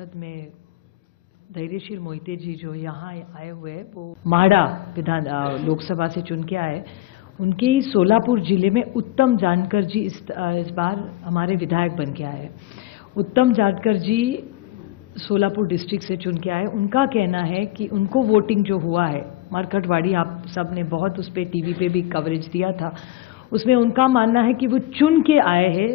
सांसद में धैर्यशील मोहिते जी जो यहाँ आए हुए हैं वो माड़ा विधान लोकसभा से चुन के आए। उनके ही सोलापुर जिले में उत्तम जानकर जी इस बार हमारे विधायक बन के आए। उत्तम जानकर जी सोलापुर डिस्ट्रिक्ट से चुन के आए। उनका कहना है कि उनको वोटिंग जो हुआ है मरकटवाड़ी, आप सब ने बहुत उस पर टीवी पे भी कवरेज दिया था, उसमें उनका मानना है कि वो चुन के आए हैं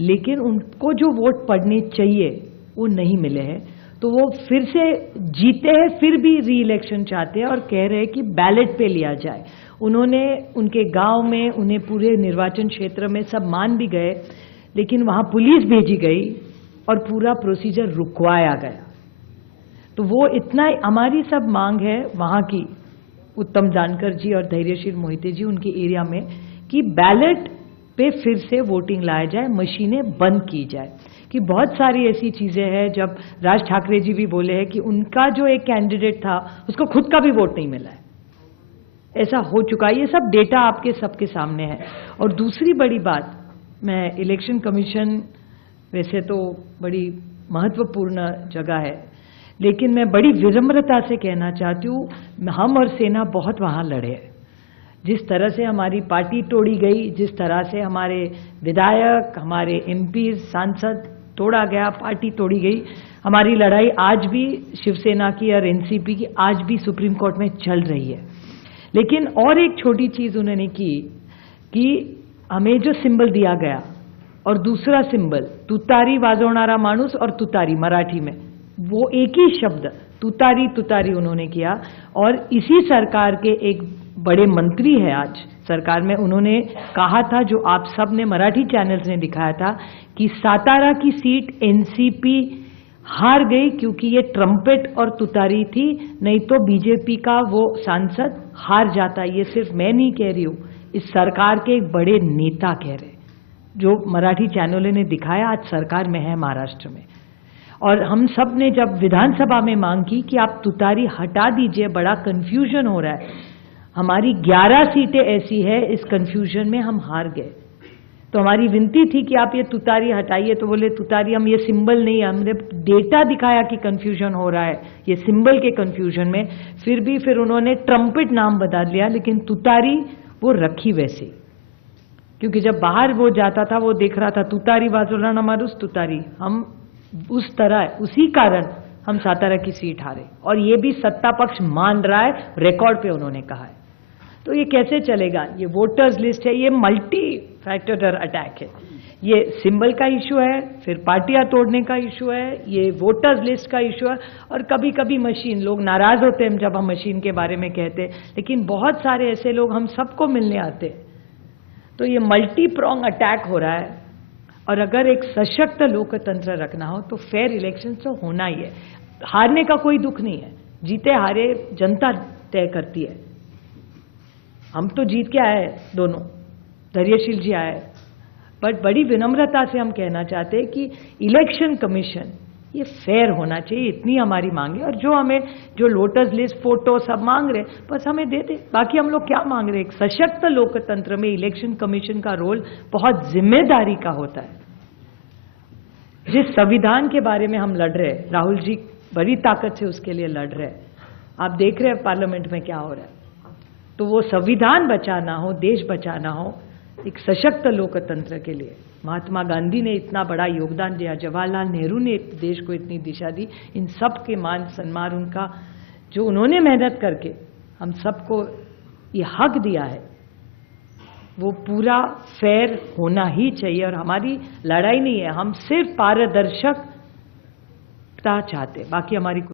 लेकिन उनको जो वोट पड़ने चाहिए वो नहीं मिले हैं, तो वो फिर से जीते हैं, फिर भी री इलेक्शन चाहते हैं और कह रहे हैं कि बैलेट पे लिया जाए। उन्होंने उनके गांव में उन्हें पूरे निर्वाचन क्षेत्र में सब मान भी गए, लेकिन वहां पुलिस भेजी गई और पूरा प्रोसीजर रुकवाया गया। तो वो इतना हमारी सब मांग है वहां की, उत्तम जानकर जी और धैर्यशील मोहिते जी उनके एरिया में, कि बैलेट पे फिर से वोटिंग लाया जाए, मशीनें बंद की जाए। कि बहुत सारी ऐसी चीजें हैं, जब राज ठाकरे जी भी बोले हैं कि उनका जो एक कैंडिडेट था उसको खुद का भी वोट नहीं मिला है, ऐसा हो चुका है। ये सब डेटा आपके सबके सामने है। और दूसरी बड़ी बात, मैं इलेक्शन कमीशन वैसे तो बड़ी महत्वपूर्ण जगह है, लेकिन मैं बड़ी विनम्रता से कहना चाहती हूँ, हम और सेना बहुत वहां लड़े। जिस तरह से हमारी पार्टी तोड़ी गई, जिस तरह से हमारे विधायक, हमारे एमपी, सांसद तोड़ा गया, पार्टी तोड़ी गई, हमारी लड़ाई आज भी शिवसेना की और एनसीपी की आज भी सुप्रीम कोर्ट में चल रही है। लेकिन और एक छोटी चीज उन्होंने की कि हमें जो सिंबल दिया गया और दूसरा सिंबल तुतारी वाजवणारा माणूस और तुतारी मराठी में, वो एक ही शब्द तुतारी तुतारी उन्होंने किया। और इसी सरकार के एक बड़े मंत्री है आज सरकार में, उन्होंने कहा था, जो आप सब ने मराठी चैनल्स ने दिखाया था, कि सातारा की सीट एनसीपी हार गई क्योंकि ये ट्रम्पेट और तुतारी थी, नहीं तो बीजेपी का वो सांसद हार जाता। ये सिर्फ मैं नहीं कह रही हूं, इस सरकार के एक बड़े नेता कह रहे, जो मराठी चैनलों ने दिखाया, आज सरकार में है महाराष्ट्र में। और हम सब ने जब विधानसभा में मांग की कि आप तुतारी हटा दीजिए, बड़ा कंफ्यूजन हो रहा है, हमारी 11 सीटें ऐसी है, इस कंफ्यूजन में हम हार गए। तो हमारी विनती थी कि आप ये तुतारी हटाइए, तो बोले तुतारी हम ये सिंबल नहीं, हमने डेटा दिखाया कि कंफ्यूजन हो रहा है ये सिंबल के कंफ्यूजन में। फिर उन्होंने ट्रम्पेट नाम बदल लिया, लेकिन तुतारी वो रखी वैसे, क्योंकि जब बाहर वो जाता था वो देख रहा था तुतारी वाजवणारा माणूस तुतारी, हम उस तरह, उसी कारण हम सातारा की सीट हारे। और ये भी सत्ता पक्ष मान रहा है, रिकॉर्ड पे उन्होंने कहा है। तो ये कैसे चलेगा? ये वोटर्स लिस्ट है, ये मल्टी फैक्टर अटैक है। ये सिंबल का इशू है, फिर पार्टियां तोड़ने का इशू है, ये वोटर्स लिस्ट का इशू है, और कभी कभी मशीन, लोग नाराज होते हैं जब हम मशीन के बारे में कहते हैं, लेकिन बहुत सारे ऐसे लोग हम सबको मिलने आते हैं। तो ये मल्टी प्रोंग अटैक हो रहा है। और अगर एक सशक्त लोकतंत्र रखना हो तो फेयर इलेक्शन तो होना ही है। हारने का कोई दुख नहीं है, जीते हारे जनता तय करती है। हम तो जीत के आए दोनों, धैर्यशील जी आए, बट बड़ी विनम्रता से हम कहना चाहते हैं कि इलेक्शन कमीशन ये फेयर होना चाहिए, इतनी हमारी मांग है। और जो हमें जो लोटस लिस्ट, फोटो सब मांग रहे, बस हमें दे दे। बाकी हम लोग क्या मांग रहे हैं? एक सशक्त लोकतंत्र में इलेक्शन कमीशन का रोल बहुत जिम्मेदारी का होता है। जिस संविधान के बारे में हम लड़ रहे हैं, राहुल जी बड़ी ताकत से उसके लिए लड़ रहे हैं, आप देख रहे हैं पार्लियामेंट में क्या हो रहा है। तो वो संविधान बचाना हो, देश बचाना हो, एक सशक्त लोकतंत्र के लिए महात्मा गांधी ने इतना बड़ा योगदान दिया, जवाहरलाल नेहरू ने देश को इतनी दिशा दी, इन सब के मान सम्मान, उनका जो उन्होंने मेहनत करके हम सबको ये हक दिया है, वो पूरा फेयर होना ही चाहिए। और हमारी लड़ाई नहीं है, हम सिर्फ पारदर्शकता चाहते, बाकी हमारी